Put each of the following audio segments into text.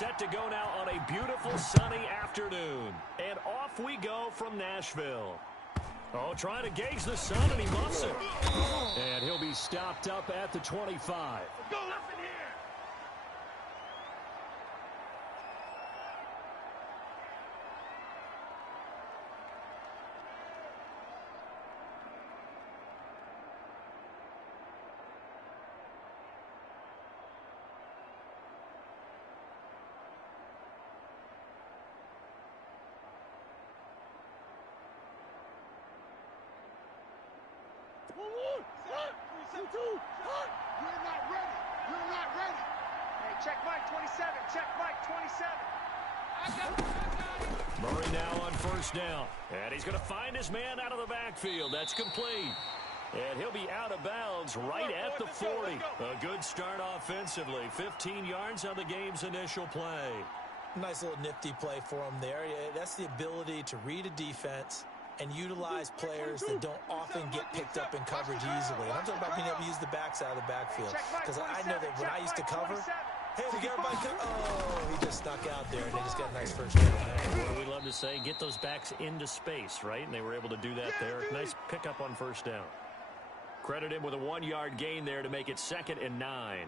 set to go now on a beautiful sunny afternoon. And off we go from Nashville. Oh, trying to gauge the sun, and he muffs it. And he'll be stopped up at the 25. Go, nothing here. You're not ready. You're not ready. Hey, check Mike 27. Check Mike 27. I got it. Murray now on first down. And he's going to find his man out of the backfield. That's complete. And he'll be out of bounds right at the 40. A good start offensively. 15 yards on the game's initial play. Nice little nifty play for him there. That's the ability to read a defense and utilize players that don't often get picked up in coverage easily. And I'm talking about being able to use the backs out of the backfield. Because I know that when I used to cover, hey, we got everybody he just snuck out there, and they just got a nice first down. What do we love to say? Get those backs into space, right? And they were able to do that there. Nice pickup on first down. Credit him with a 1-yard gain there to make it 2nd and 9.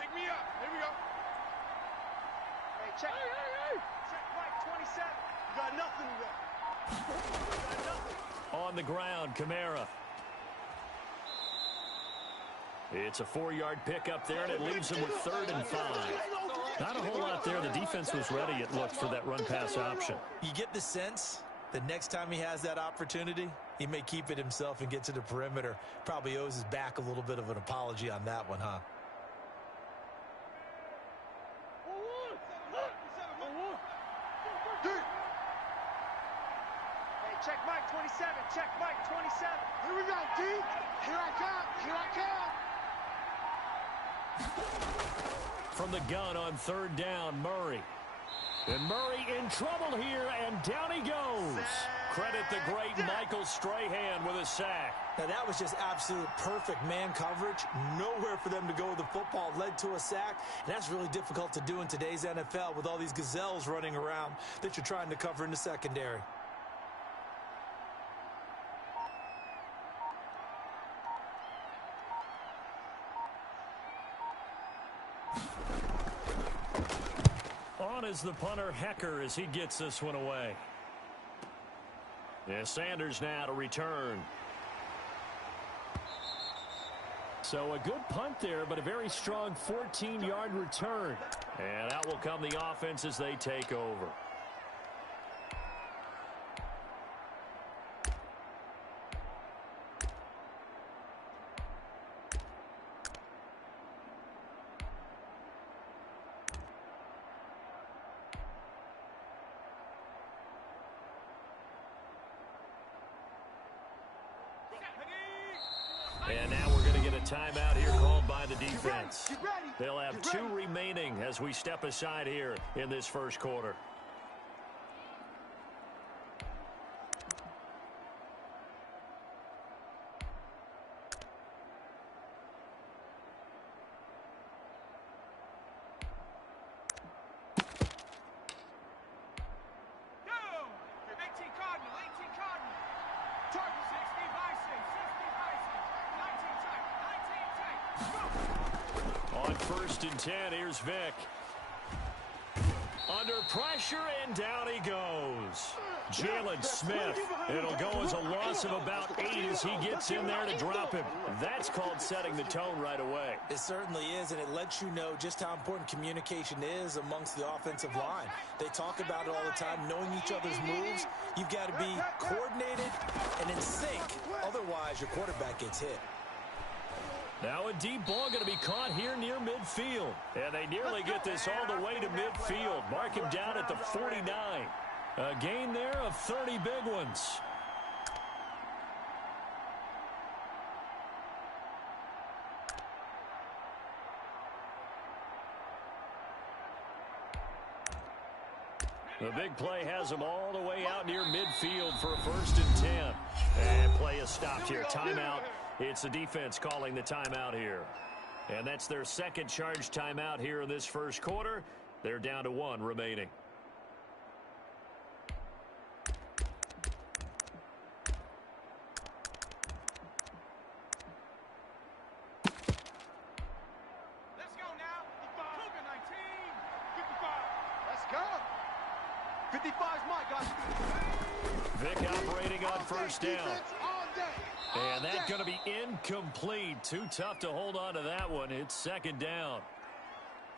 Pick me up. Here we go. Hey, check. Check Mike 27. You got nothing today. On the ground, Kamara. It's a 4-yard pickup there, and it leaves him with 3rd and 5. Not a whole lot there. The defense was ready, it looked, for that run-pass option. You get the sense that next time he has that opportunity, he may keep it himself and get to the perimeter. Probably owes his back a little bit of an apology on that one, huh? Hey, check Mike 27. Check Mike 27. Here we go, D. Here I come. Here I come. From the gun on 3rd down, Murray. And Murray in trouble here, and down he goes. Credit the great Michael Strahan with a sack. Now, that was just absolute perfect man coverage. Nowhere for them to go with the football. Led to a sack. And that's really difficult to do in today's NFL with all these gazelles running around that you're trying to cover in the secondary. On is the punter, Hecker, as he gets this one away. Yeah, Sanders now to return. So a good punt there, but a very strong 14-yard return. And out will come the offense as they take over. And now we're going to get a timeout here called by the defense. They'll have 2 remaining as we step aside here in this first quarter. On 1st and 10, here's Vick. Under pressure, and down he goes. Jalen Smith. It'll go as a loss of about 8 as he gets in there to drop him. That's called setting the tone right away. It certainly is, and it lets you know just how important communication is amongst the offensive line. They talk about it all the time, knowing each other's moves. You've got to be coordinated and in sync. Otherwise, your quarterback gets hit. Now a deep ball going to be caught here near midfield. And they nearly get this all the way to midfield. Mark him down at the 49. A gain there of 30 big ones. The big play has him all the way out near midfield for a 1st and 10. And play is stopped here. Timeout. It's the defense calling the timeout here. And that's their second charge timeout here in this first quarter. They're down to 1 remaining. Let's go now. 55. Let's go. 55's my guys. Vic operating on first down. And that's going to be incomplete. Too tough to hold on to that one. It's 2nd down.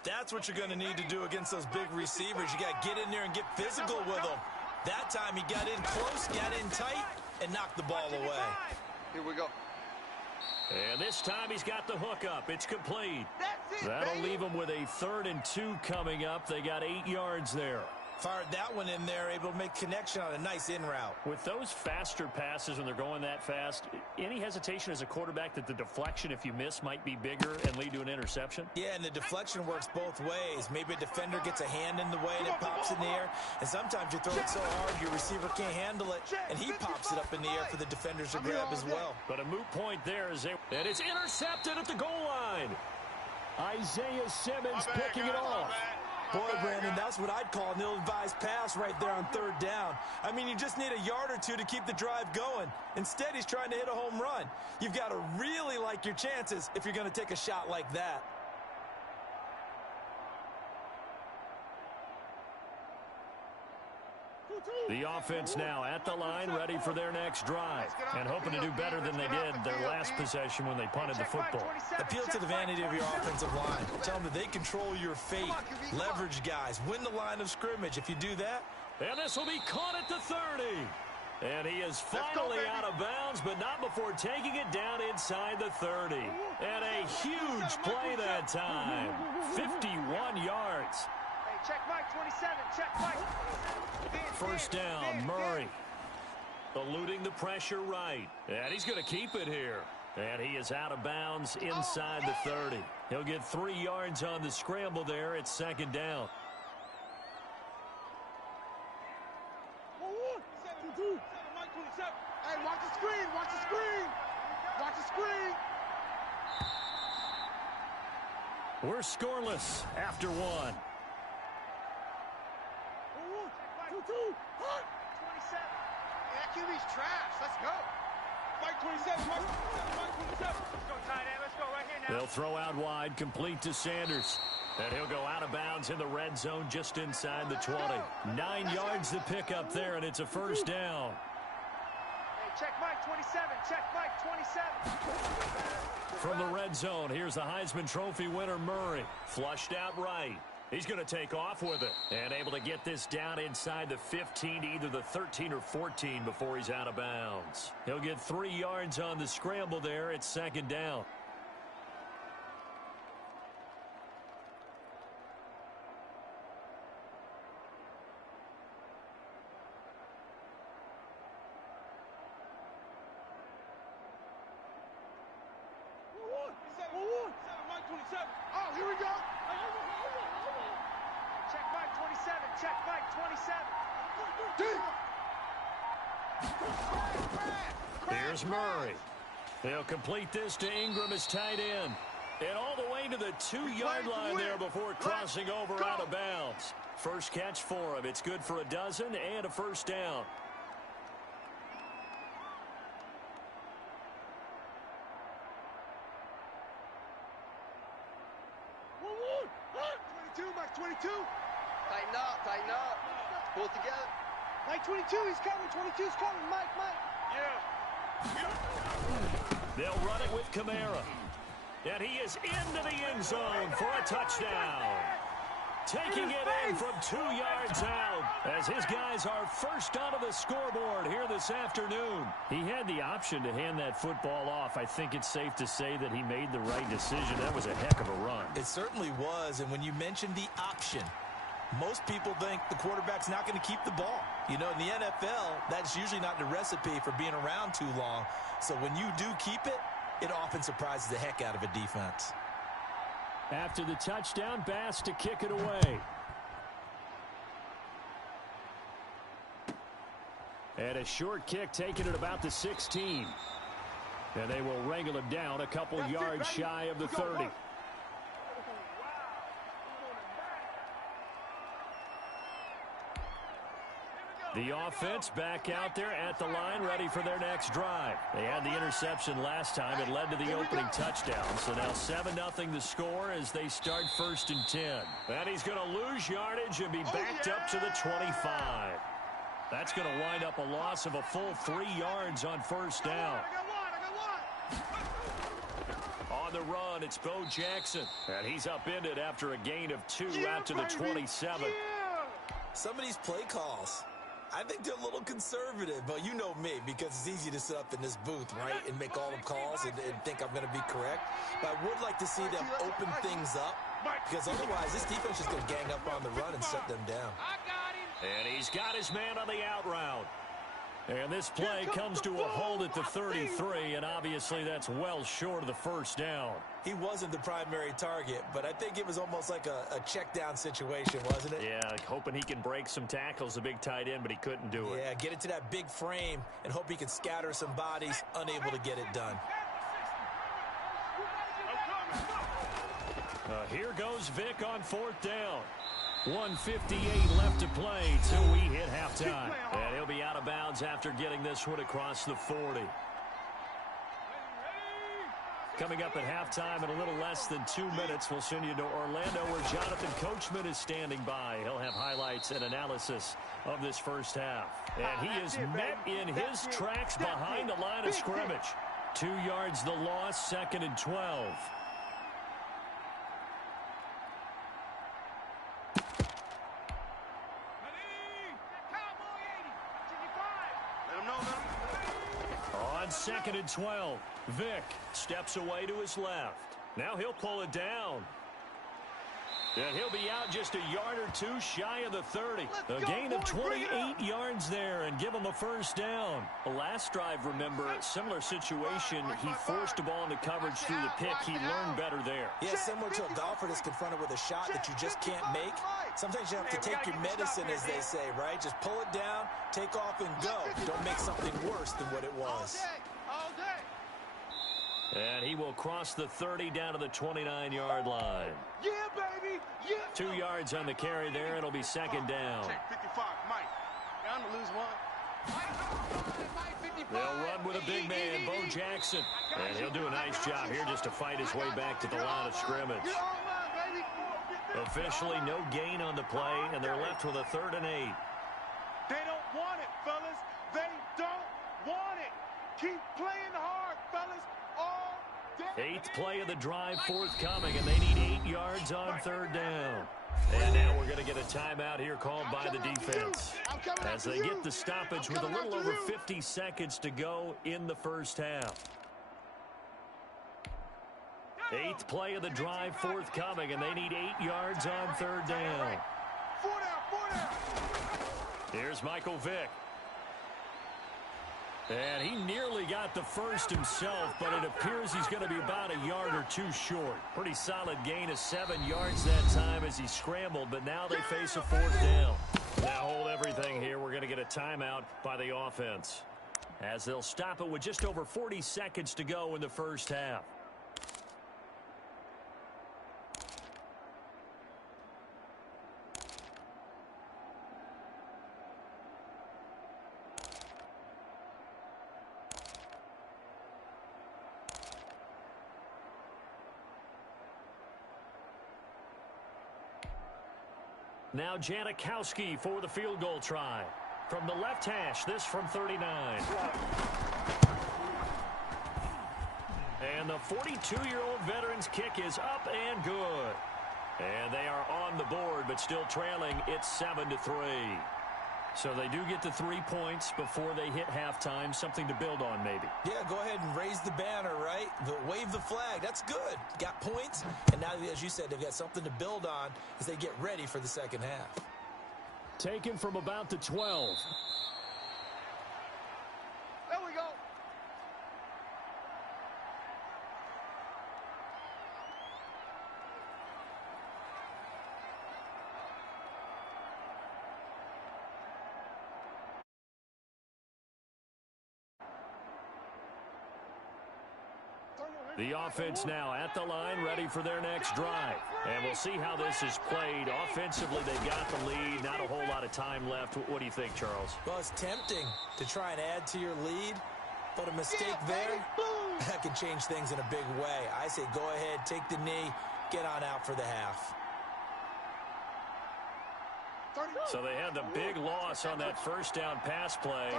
That's what you're going to need to do against those big receivers. You got to get in there and get physical with them. That time he got in close, got in tight, and knocked the ball away. Here we go. And this time he's got the hook up. It's complete. That's it, That'll baby. leave them with a 3rd and 2 coming up. They got 8 yards there. Fired that one in there, able to make connection on a nice in route. With those faster passes when they're going that fast, any hesitation as a quarterback that the deflection, if you miss, might be bigger and lead to an interception? Yeah, and the deflection works both ways. Maybe a defender gets a hand in the way and it pops in the air. And sometimes you throw it so hard your receiver can't handle it, and he pops it up in the air for the defenders to grab as well. But a moot point there is and it's intercepted at the goal line. Isaiah Simmons picking it off. Boy, Brandon, that's what I'd call an ill-advised pass right there on 3rd down. I mean, you just need a yard or two to keep the drive going. Instead, he's trying to hit a home run. You've got to really like your chances if you're going to take a shot like that. The offense now at the line, ready for their next drive, and hoping to do better than they did their last possession when they punted the football. Appeal to the vanity of your offensive line. Tell them that they control your fate. Leverage guys. Win the line of scrimmage. If you do that. And this will be caught at the 30. And he is finally out of bounds, but not before taking it down inside the 30. And a huge play that time. 51 yards. Hey, check Mike 27. Check Mike. 1st down, Murray. Eluding the pressure right. And he's going to keep it here. And he is out of bounds inside the 30. He'll get 3 yards on the scramble there. It's 2nd down. Hey, watch the screen, watch the screen. Watch the screen. We're scoreless after 1. 27. Hey, that QB's trash. Let's go. Mike 27, Mike 27. Let's go, tight end. Let's go right here now. They'll throw out wide, complete to Sanders. And he'll go out of bounds in the red zone just inside the 20. 9 yards to pick up there, and it's a 1st down. Hey, check Mike 27. Check Mike 27. From the red zone, here's the Heisman Trophy winner, Murray. Flushed out right. He's going to take off with it. And able to get this down inside the 15, either the 13 or 14 before he's out of bounds. He'll get 3 yards on the scramble there. It's 2nd down. Oh, here we go. Check Mike 27. Check Mike 27. Here's Murray. They'll complete this to Ingram as tight end. And all the way to the 2-yard line there before crossing over out of bounds. First catch for him. It's good for a dozen and a 1st down. Mike 22. Tighten up. Pull it together. Mike 22, he's coming. 22's coming. Mike. Yeah. They'll run it with Kamara. And he is into the end zone for a touchdown. Taking it in from 2 yards out as his guys are first onto the scoreboard here this afternoon. He had the option to hand that football off. I think it's safe to say that he made the right decision. That was a heck of a run. It certainly was. And when you mentioned the option, most people think the quarterback's not going to keep the ball. You know, in the NFL, that's usually not the recipe for being around too long. So when you do keep it, it often surprises the heck out of a defense. After the touchdown, Bass to kick it away. And a short kick taken at about the 16. And they will wrangle him down a couple yards shy of the 30. The offense back out there at the line, ready for their next drive. They had the interception last time. It led to the opening touchdown. So now 7-0 the score as they start 1st and 10. And he's going to lose yardage and be backed up to the 25. That's going to wind up a loss of a full 3 yards on 1st down. On the run, it's Bo Jackson. And he's upended after a gain of 2 out to the 27. Some of these play calls, I think they're a little conservative, but you know me, because it's easy to sit up in this booth, right, and make all the calls and think I'm going to be correct. But I would like to see them open things up, because otherwise this defense is going to gang up on the run and shut them down. And he's got his man on the out route. And this play comes to a hold at the 33, and obviously that's well short of the 1st down. He wasn't the primary target, but I think it was almost like a check down situation, wasn't it? Yeah, hoping he can break some tackles, a big tight end, but he couldn't do it. Yeah, get it to that big frame and hope he can scatter some bodies, unable to get it done. Here goes Vic on 4th down. 1:58 left to play till we hit halftime. And he'll be out of bounds after getting this one across the 40. Coming up at halftime in a little less than 2 minutes, we'll send you to Orlando where Jonathan Coachman is standing by. He'll have highlights and analysis of this first half. And he is met in his tracks behind the line of scrimmage. 2 yards the loss, 2nd and 12. On 2nd and 12, Vic steps away to his left. Now he'll pull it down. And he'll be out just a yard or 2 shy of the 30. A gain of 28 yards there and give him a 1st down. The last drive, remember, similar situation. He forced the ball into coverage through the pick. He learned better there. Yeah, similar to a golfer that's confronted with a shot that you just can't make. Sometimes you have to take your medicine, as they say, right? Just pull it down, take off, and go. Don't make something worse than what it was. All day. And he will cross the 30 down to the 29-yard line. Yeah, baby. Yeah. 2 yards on the carry there. It'll be 2nd down. Check 55, Mike. Down to lose 1. They'll run with a big man, Bo Jackson. And he'll do a nice job here just to fight his way back to the line of scrimmage. Officially, no gain on the play, and they're left with a 3rd and 8. They don't want it, fellas. They don't want it. Keep playing hard, fellas. All day. 8th play of the drive forthcoming, and they need 8 yards on 3rd down. And now we're going to get a timeout here called by the defense as they get the stoppage with a little over 50 seconds to go in the first half. 8th play of the drive forthcoming, and they need 8 yards on 3rd down. 4 down. Here's Michael Vick. And he nearly got the first himself, but it appears he's going to be about a yard or 2 short. Pretty solid gain of 7 yards that time as he scrambled, but now they face a 4th down. Now hold everything here. We're going to get a timeout by the offense as they'll stop it with just over 40 seconds to go in the first half. Now Janikowski for the field goal try. From the left hash, this from 39. And the 42-year-old veteran's kick is up and good. And they are on the board, but still trailing. It's 7-3. So they do get the 3 points before they hit halftime. Something to build on, maybe. Yeah, go ahead and raise the banner, right? Wave the flag. That's good. Got points. And now, as you said, they've got something to build on as they get ready for the second half. Taken from about the 12. The offense now at the line, ready for their next drive. And we'll see how this is played. Offensively, they've got the lead. Not a whole lot of time left. What do you think, Charles? Well, it's tempting to try and add to your lead, but a mistake there, that can change things in a big way. I say go ahead, take the knee, get on out for the half. So they had the big loss on that first down pass play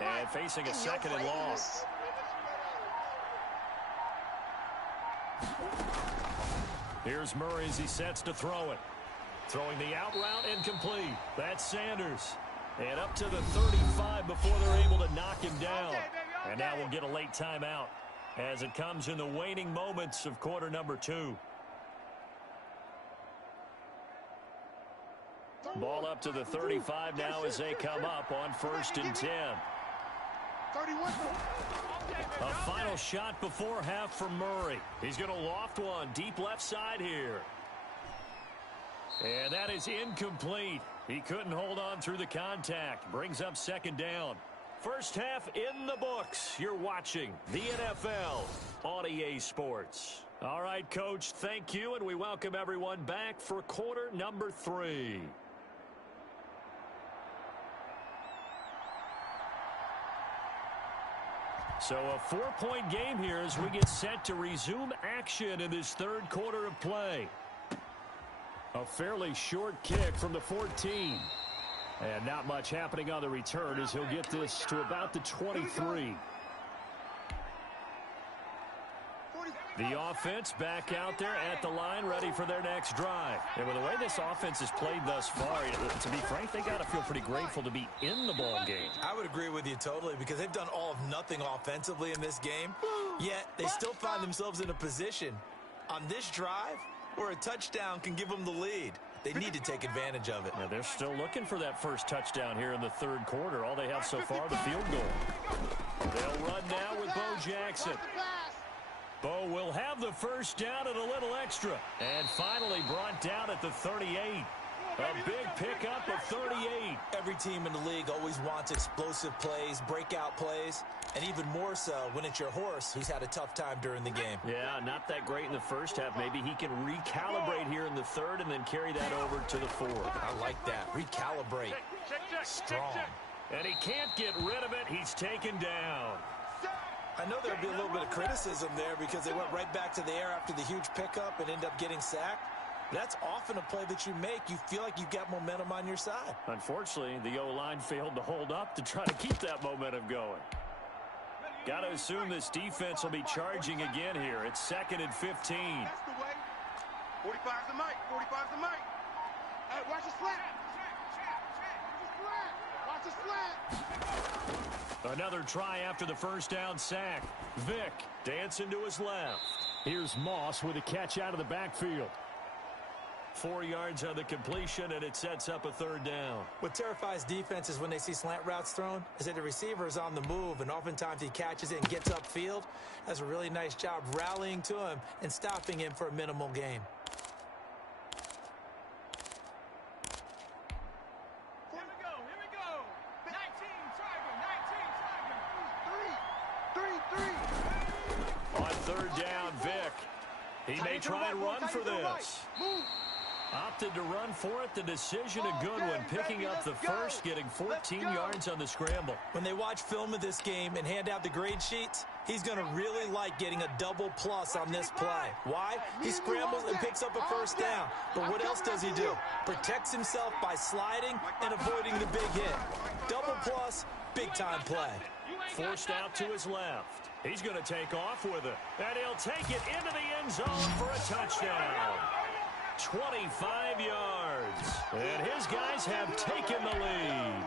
and facing a second and long. Here's Murray as he sets to throw it. Throwing the out route incomplete. That's Sanders. And up to the 35 before they're able to knock him down. And now we'll get a late timeout as it comes in the waning moments of quarter number 2. Ball up to the 35 now as they come up on 1st and 10. A final shot before half for Murray. He's going to loft one deep left side here. And that is incomplete. He couldn't hold on through the contact. Brings up 2nd down. First half in the books. You're watching the NFL on EA Sports. All right, Coach, thank you, and we welcome everyone back for quarter number 3. So a 4-point game here as we get set to resume action in this 3rd quarter of play. A fairly short kick from the 14. And not much happening on the return as he'll get this to about the 23. The offense back out there at the line, ready for their next drive. And with the way this offense has played thus far, to be frank, they got to feel pretty grateful to be in the ball game. I would agree with you totally because they've done all of nothing offensively in this game, yet they still find themselves in a position on this drive where a touchdown can give them the lead. They need to take advantage of it. Yeah, they're still looking for that first touchdown here in the 3rd quarter. All they have so far, the field goal. They'll run now with Bo Jackson. Bo will have the first down and a little extra. And finally brought down at the 38. A big pickup of 38. Every team in the league always wants explosive plays, breakout plays, and even more so when it's your horse who's had a tough time during the game. Yeah, not that great in the first half. Maybe he can recalibrate here in the 3rd and then carry that over to the 4th. I like that. Recalibrate. Strong. And he can't get rid of it. He's taken down. I know there'll be a little bit of criticism there because they went right back to the air after the huge pickup and end up getting sacked. That's often a play that you make. You feel like you've got momentum on your side. Unfortunately, the O-line failed to hold up to try to keep that momentum going. Got to assume this defense will be charging again here. It's 2nd and 15. That's the way. 45's the mic. 45's the mic. Hey, watch the slant. Watch the slant. Another try after the first down sack. Vick dancing to his left. Here's Moss with a catch out of the backfield. 4 yards on the completion, and it sets up a 3rd down. What terrifies defenses when they see slant routes thrown is that the receiver is on the move, and oftentimes he catches it and gets upfield. Does a really nice job rallying to him and stopping him for a minimal gain. Here we go. 19 Tiger. 3. On 3rd down, Vick. He may try and run for this. Opted to run for it. The decision a good one. Picking up the first, getting 14 yards on the scramble. When they watch film of this game and hand out the grade sheets, he's going to really like getting a double plus on this play. Why? He scrambles and picks up a first down. But what else does he do? Protects himself by sliding and avoiding the big hit. Double plus, big-time play. Forced out to his left. He's going to take off with it. And he'll take it into the end zone for a touchdown. 25 yards. And his guys have taken the lead.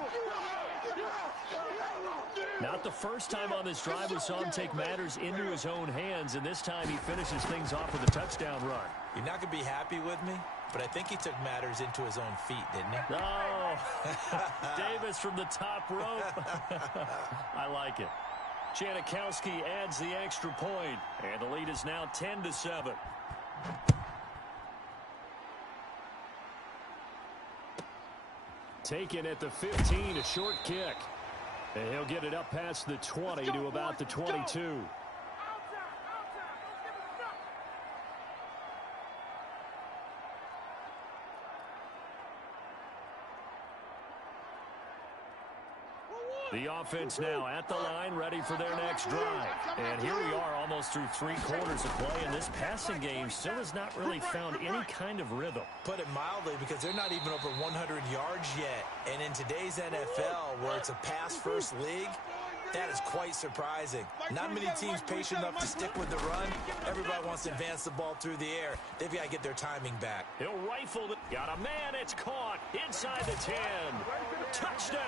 Not the first time on this drive we saw him take matters into his own hands, and this time he finishes things off with a touchdown run. You're not going to be happy with me, but I think he took matters into his own feet, didn't he? Oh, Davis from the top rope. I like it. Janikowski adds the extra point, and the lead is now 10-7. Taken at the 15, a short kick. And he'll get it up past the 20 to about the 22. The offense now at the line, ready for their next drive. And here we are almost through 3 quarters of play, and this passing game still has not really found any kind of rhythm. Put it mildly, because they're not even over 100 yards yet. And in today's NFL, where it's a pass-first league, that is quite surprising. Not many teams patient enough to stick with the run. Everybody wants to advance the ball through the air. They've got to get their timing back. He'll rifle it. Got a man. It's caught inside the 10. Touchdown.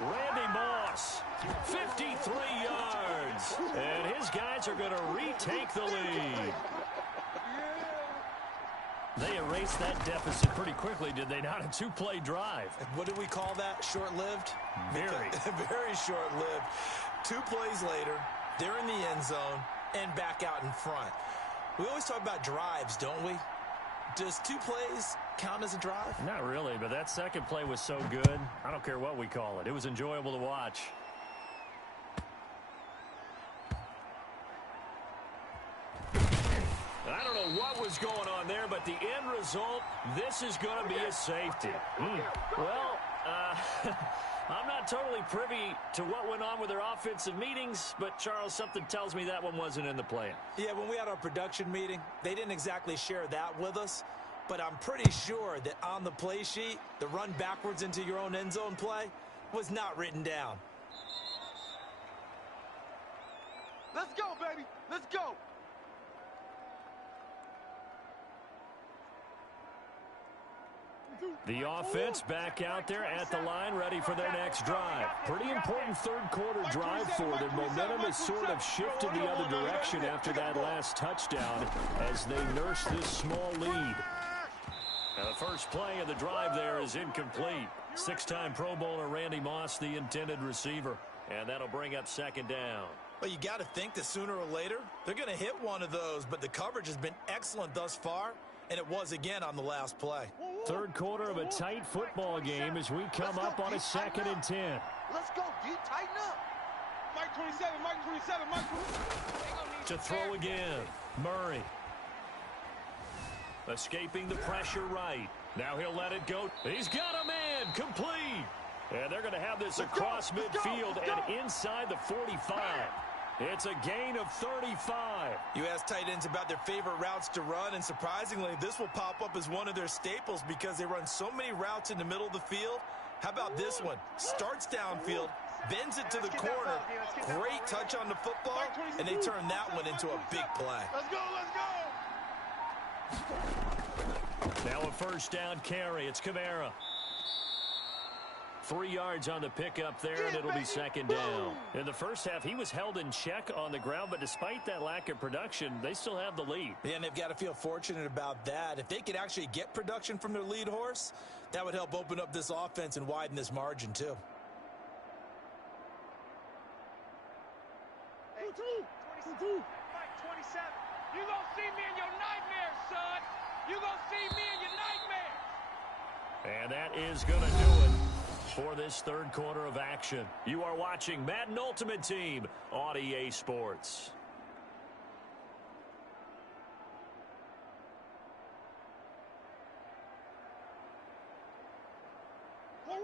Randy Moss, 53 yards. And his guys are going to retake the lead. They erased that deficit pretty quickly, did they not? A 2-play drive. What did we call that? Short-lived? Very. Very short-lived. 2 plays later, they're in the end zone and back out in front. We always talk about drives, don't we? Does 2 plays count as a drive? Not really, but that second play was so good. I don't care what we call it. It was enjoyable to watch. I don't know what was going on there, but the end result, this is going to be a safety. Well, I'm not totally privy to what went on with their offensive meetings, but, Charles, something tells me that one wasn't in the plan. Yeah, when we had our production meeting, they didn't exactly share that with us, but I'm pretty sure that on the play sheet, the run backwards into your own end zone play was not written down. Let's go, baby. Let's go. The offense back out there at the line, ready for their next drive. Pretty important third-quarter drive for them. Momentum has sort of shifted the other direction after that last touchdown as they nurse this small lead. Now, the first play of the drive there is incomplete. 6-time Pro Bowler Randy Moss, the intended receiver. And that'll bring up second down. Well, you got to think that sooner or later, they're going to hit one of those, but the coverage has been excellent thus far, and it was again on the last play. Third quarter of a tight football game as we come up on a 2nd and 10. Let's go, D. Tighten up. Mike 27, Mike 27, Mike 27. To throw again. Murray. Escaping the pressure right. Now he'll let it go. He's got a man. Complete. And they're going to have this across midfield and inside the 45. It's a gain of 35. You ask tight ends about their favorite routes to run, and surprisingly, this will pop up as one of their staples because they run so many routes in the middle of the field. How about this one? Starts downfield, bends it to the corner, great touch on the football, and they turn that one into a big play. Let's go, let's go. Now a first down carry. It's Kamara. 3 yards on the pickup there, and it'll be second down. In the first half, he was held in check on the ground, but despite that lack of production, they still have the lead. Yeah, and they've got to feel fortunate about that. If they could actually get production from their lead horse, that would help open up this offense and widen this margin, too. Hey, 27. Mike 27. You gonna see me in your nightmares, son. You gonna see me in your nightmares. And that is going to do it for this third quarter of action. You are watching Madden Ultimate Team on EA Sports.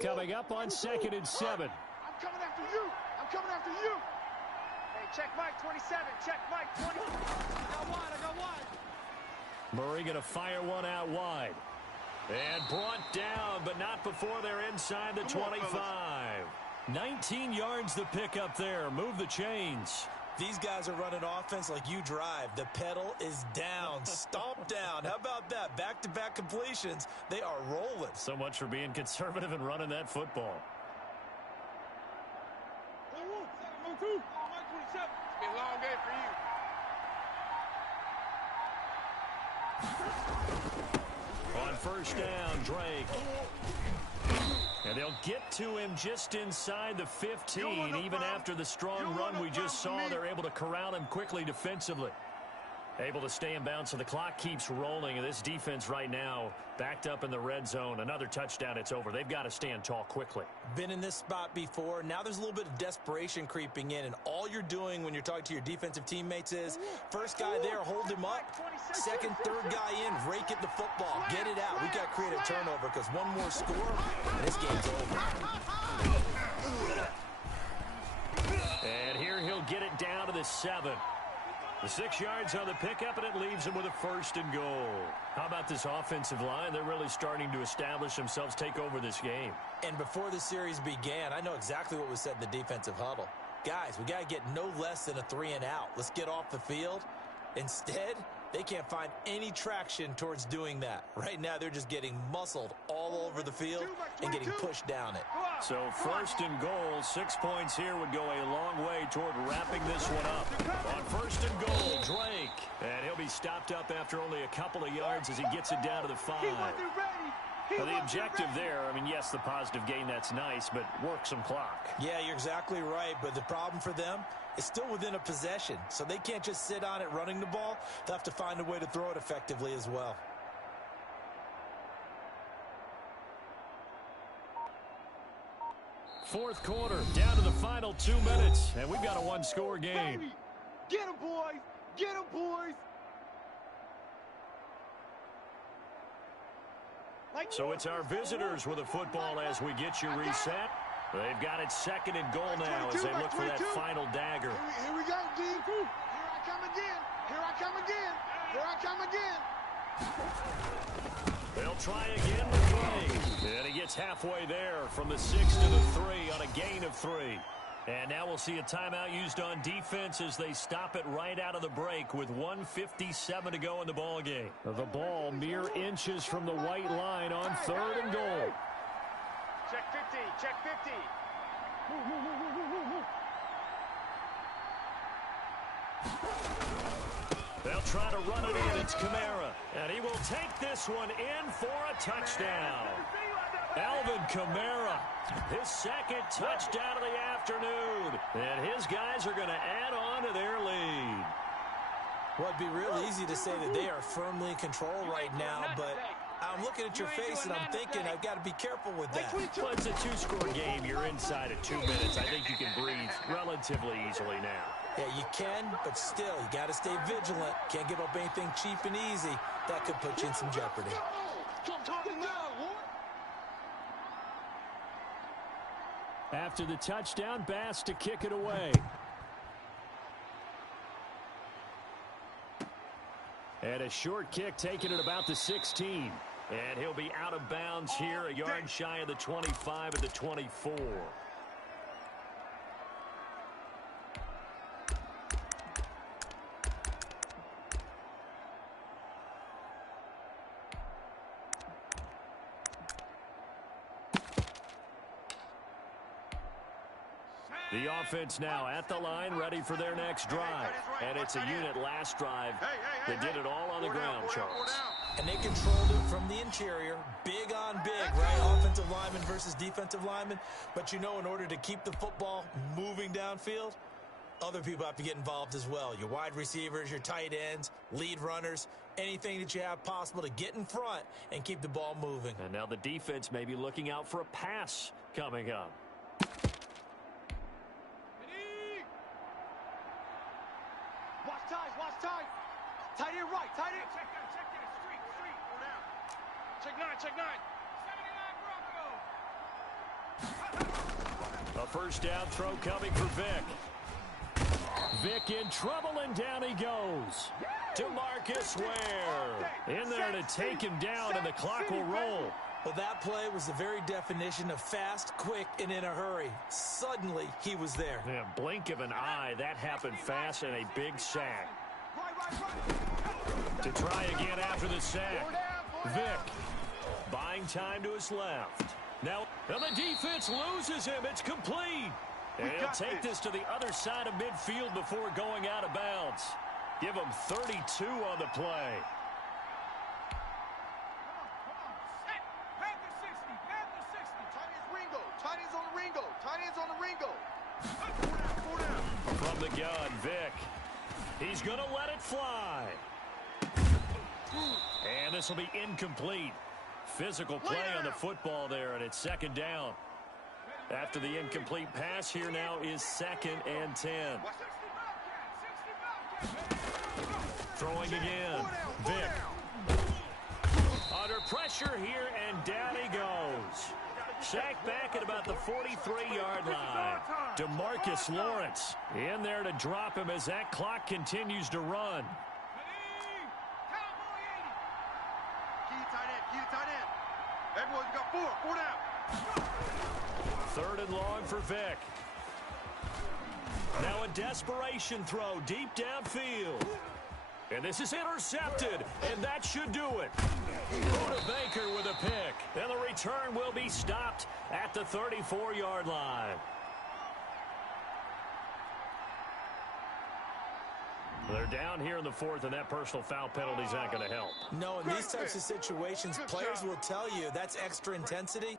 Coming up on 2nd and 7. I'm coming after you. I'm coming after you. Hey, check Mike 27. Check Mike 20. I got wide. Murray going to fire one out wide. And brought down, but not before they're inside the 25. 19 yards the pick up there. Move the chains. These guys are running offense like you drive. The pedal is down. Stomp down. How about that? Back-to-back completions. They are rolling. So much for being conservative and running that football. Mike 27. It's been a long day for you. On first down, Drake. And they'll get to him just inside the 15. Even after the strong run we just saw, they're able to corral him quickly defensively. Able to stay in bounds, so the clock keeps rolling. And this defense right now backed up in the red zone. Another touchdown, it's over. They've got to stand tall quickly. Been in this spot before. Now there's a little bit of desperation creeping in. And all you're doing when you're talking to your defensive teammates is, first guy there, hold him up. Second, third guy in, rake at the football. Get it out. We've got to create a turnover because one more score, and this game's over. And here he'll get it down to the 7. The 6 yards on the pickup, and it leaves him with a 1st and goal. How about this offensive line? They're really starting to establish themselves, take over this game. And before the series began, I know exactly what was said in the defensive huddle. Guys, we got to get no less than a 3 and out. Let's get off the field. Instead, they can't find any traction towards doing that. Right now, they're just getting muscled all over the field and getting pushed down it. So 1st and goal, 6 points here would go a long way toward wrapping this one up. On 1st and goal, Drake. And he'll be stopped up after only a couple of yards as he gets it down to the 5. Now, the objective there, I mean, yes, the positive gain, that's nice, but work some clock. Yeah, you're exactly right, but the problem for them is still within a possession, so they can't just sit on it running the ball. They'll have to find a way to throw it effectively as well. Fourth quarter, down to the final 2 minutes, and we've got a one-score game. Baby, get him, boys! Get him, boys! So it's our visitors with the football as we get you reset. They've got it 2nd and goal now as they look for that final dagger. Here we go, D. Here I come again. Here I come again. Here I come again. They'll try again with Drake. And he gets halfway there from the 6 to the 3 on a gain of 3. And now we'll see a timeout used on defense as they stop it right out of the break with 1:57 to go in the ball game. The ball mere inches from the white line on 3rd and goal. Check 50, check 50. They'll try to run it in. It's Kamara. And he will take this one in for a touchdown. Alvin Kamara, his 2nd touchdown of the afternoon. And his guys are going to add on to their lead. Well, it'd be real easy to say that they are firmly in control right now, but I'm looking at your face and I'm thinking I've got to be careful with that. Well, it's a 2-score game. You're inside of 2 minutes. I think you can breathe relatively easily now. Yeah, you can, but still, you got to stay vigilant. Can't give up anything cheap and easy. That could put you in some jeopardy. After the touchdown, Bass to kick it away. And a short kick taken at about the 16. And he'll be out of bounds here, a yard shy of the 25 at the 24. The offense now at the line, ready for their next drive. And it's a unit last drive that did it all on the ground, Charles. And they controlled it from the interior, big on big, right? Offensive lineman versus defensive lineman. But you know, in order to keep the football moving downfield, other people have to get involved as well. Your wide receivers, your tight ends, lead runners, anything that you have possible to get in front and keep the ball moving. And now the defense may be looking out for a pass coming up. Watch tight. Tight end right, tight end. Check that, street, go down. Check 9. A first down throw coming for Vic. Vic in trouble, and down he goes. DeMarcus Ware in there to take him down, and the clock will roll. Well, that play was the very definition of fast, quick, and in a hurry. Suddenly, he was there. Yeah, blink of an eye, that happened fast, and a big sack. To try again after the sack. Vic buying time to his left. Now the defense loses him. It's complete. And he'll take this to the other side of midfield before going out of bounds. Give him 32 on the play. From the gun, Vic. He's going to let it fly. And this will be incomplete. Physical play on the football there, and it's 2nd down. After the incomplete pass, here now is 2nd and 10. Throwing again. Vic. Under pressure here, and down he goes. sacked back at about the 43-yard line. DeMarcus Lawrence in there to drop him as that clock continues to run. Key tight end. Everyone, you got four down. Third and long for Vic. Now a desperation throw deep downfield. And this is intercepted, and that should do it. Buda Baker with a pick. And the return will be stopped at the 34-yard line. They're down here in the fourth, and that personal foul penalty is not going to help. No, in these types of situations, players will tell you that's extra intensity.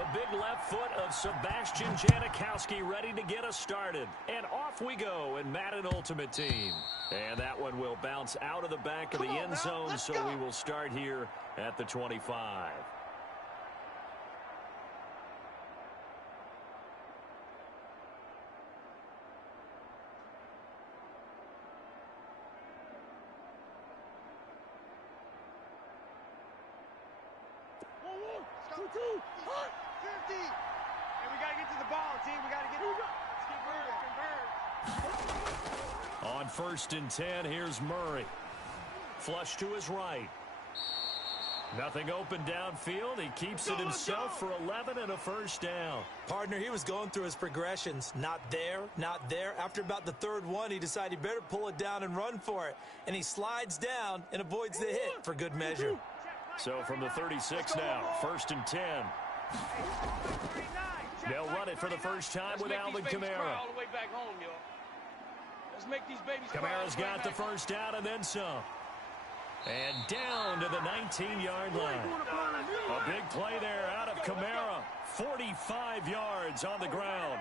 The big left foot of Sebastian Janikowski ready to get us started. And off we go in Madden Ultimate Team. And that one will bounce out of the back of the end zone, so we will start here at the 25. On 1st and 10, here's Murray. Flush to his right. Nothing open downfield. He keeps it himself for 11 and a first down. Partner, he was going through his progressions. Not there, not there. After about the third one, he decided he better pull it down and run for it. And he slides down and avoids the hit for good measure. So from the 36 now, 1st and 10. They'll run it for the first time with Alvin Kamara. Kamara's got the first down and then some. And down to the 19-yard line. A big play there out of Kamara. 45 yards on the ground.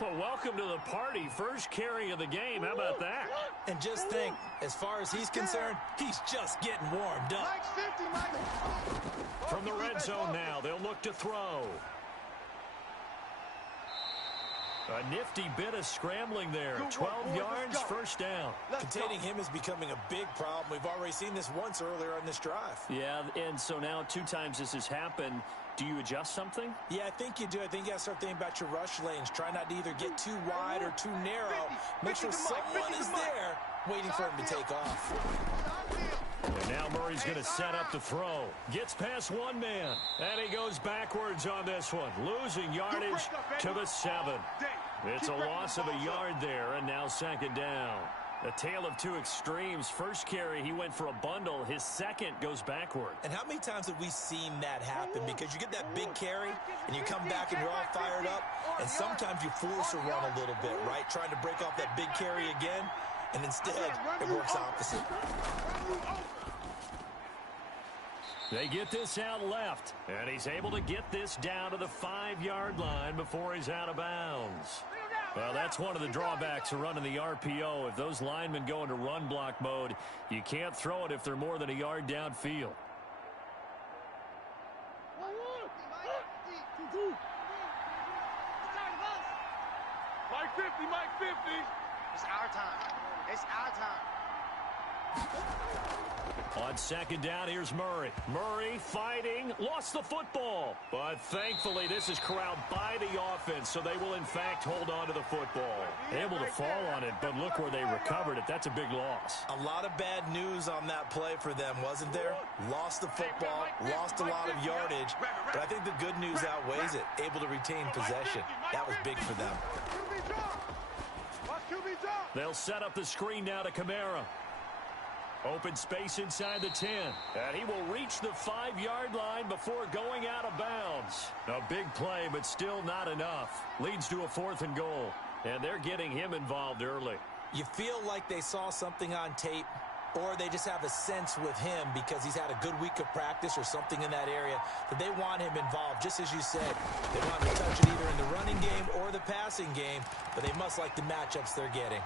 Well, welcome to the party. First carry of the game. How about that? And just think, as far as he's concerned, he's just getting warmed up. From the red zone now, they'll look to throw. A nifty bit of scrambling there. 12 yards, first down. Containing him is becoming a big problem. We've already seen this once earlier on this drive. Yeah, and so now 2 times this has happened. Do you adjust something? Yeah, I think you do. I think you got to start thinking about your rush lanes. Try not to either get too wide or too narrow. Make sure someone is there waiting for him to take off. And now Murray's going to set up the throw. Gets past one man. And he goes backwards on this one. Losing yardage to the 7. It's a loss of a yard there, and now 2nd down. A tale of 2 extremes. First carry, he went for a bundle. His second goes backward. And how many times have we seen that happen? Because you get that big carry, and you come back and you're all fired up, and sometimes you force a run a little bit, right? Trying to break off that big carry again, and instead it works opposite. They get this out left, and he's able to get this down to the 5-yard line before he's out of bounds. Well, that's one of the drawbacks of running the RPO. If those linemen go into run block mode, you can't throw it if they're more than a yard downfield. Mike 50, Mike 50. It's our time. It's our time. On 2nd down, here's Murray. Murray fighting, lost the football. But thankfully, this is corralled by the offense, so they will, in fact, hold on to the football. Able to fall on it, but look where they recovered it. That's a big loss. A lot of bad news on that play for them, wasn't there? Lost the football, lost a lot of yardage, but I think the good news outweighs it. Able to retain possession. That was big for them. They'll set up the screen now to Kamara. Open space inside the 10. And he will reach the 5-yard line before going out of bounds. A big play, but still not enough. Leads to a 4th and goal. And they're getting him involved early. You feel like they saw something on tape, or they just have a sense with him because he's had a good week of practice or something in that area that they want him involved. Just as you said, they want him to touch it either in the running game or the passing game, but they must like the matchups they're getting.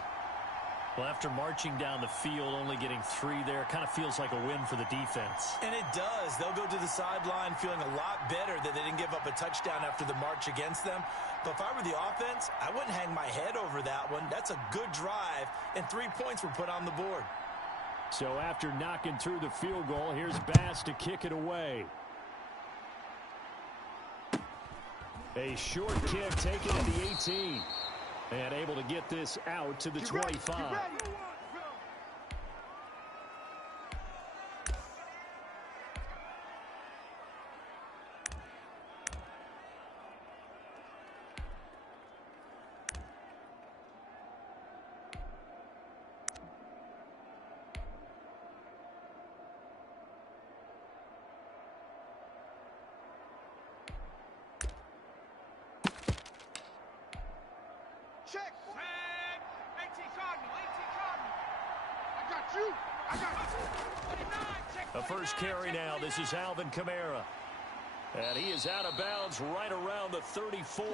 Well, after marching down the field, only getting 3 there, kind of feels like a win for the defense. And it does. They'll go to the sideline feeling a lot better that they didn't give up a touchdown after the march against them. But if I were the offense, I wouldn't hang my head over that one. That's a good drive, and 3 points were put on the board. So after knocking through the field goal, here's Bass to kick it away. A short kick taken at the 18. And able to get this out to the 25. Check. Flag. 18 Cardinal. 18 Cardinal. I got you. I got you. 29. Check. A first carry now. This is Alvin Kamara. And he is out of bounds right around the 34.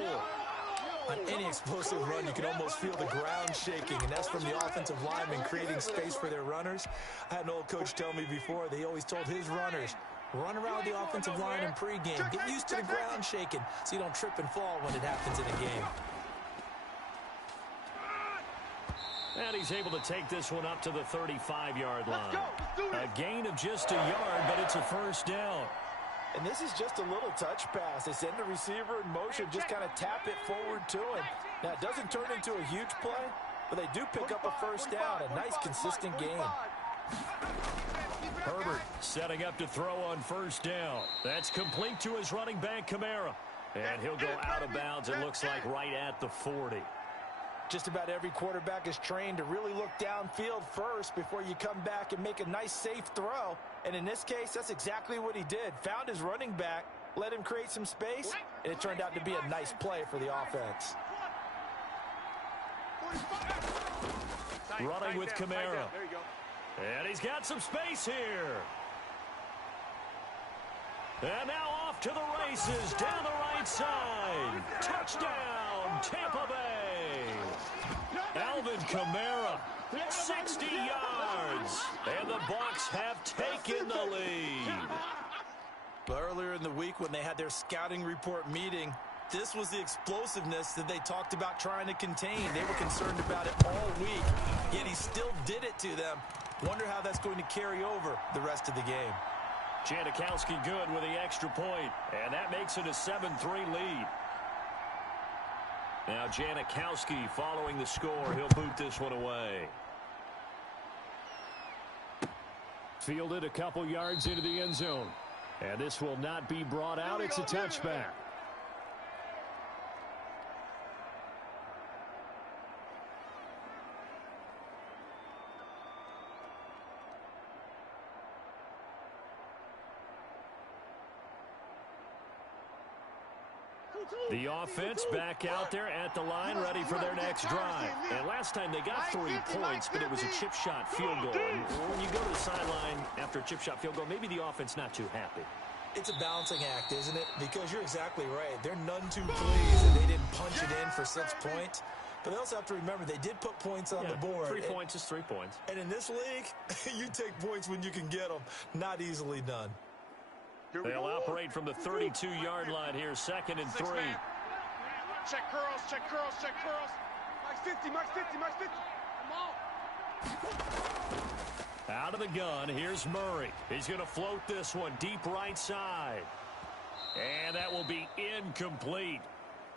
On any explosive run, you can almost feel the ground shaking, and that's from the offensive linemen creating space for their runners. I had an old coach tell me before, they always told his runners, run around the offensive line in pregame. Get used to the ground shaking so you don't trip and fall when it happens in a game. And he's able to take this one up to the 35-yard line. A gain of just a yard, but it's a first down. And this is just a little touch pass. They send the receiver in motion, just kind of tap it forward to him. Now, it doesn't turn into a huge play, but they do pick up a first down, a nice, consistent gain. Herbert setting up to throw on first down. That's complete to his running back, Kamara. And he'll go out of bounds, it looks like, right at the 40. Just about every quarterback is trained to really look downfield first before you come back and make a nice, safe throw. And in this case, that's exactly what he did. Found his running back, let him create some space, and it turned out to be a nice play for the offense. Running with Kamara. And he's got some space here. And now off to the races down the right side. Touchdown, Tampa Bay. Alvin Kamara, 60 yards. And the Bucs have taken the lead. Earlier in the week when they had their scouting report meeting, this was the explosiveness that they talked about trying to contain. They were concerned about it all week, yet he still did it to them. Wonder how that's going to carry over the rest of the game. Janikowski good with the extra point, and that makes it a 7-3 lead. Now Janikowski following the score. He'll boot this one away. Fielded a couple yards into the end zone. And this will not be brought out. It's a touchback. The offense back out there at the line, ready for their next drive. And last time they got 3 points, but it was a chip shot field goal. And when you go to the sideline after a chip shot field goal, maybe the offense not too happy. It's a balancing act, isn't it? Because you're exactly right. They're none too pleased that they didn't punch it in for 6 points. But they also have to remember they did put points on the board. 3 points is 3 points. And in this league, you take points when you can get them. Not easily done. They'll operate from the 32-yard line here, 2nd and 3. Check curls, check curls, check curls. Max 50, max 50, max 50. Come on. Out of the gun, here's Murray. He's going to float this one deep right side. And that will be incomplete.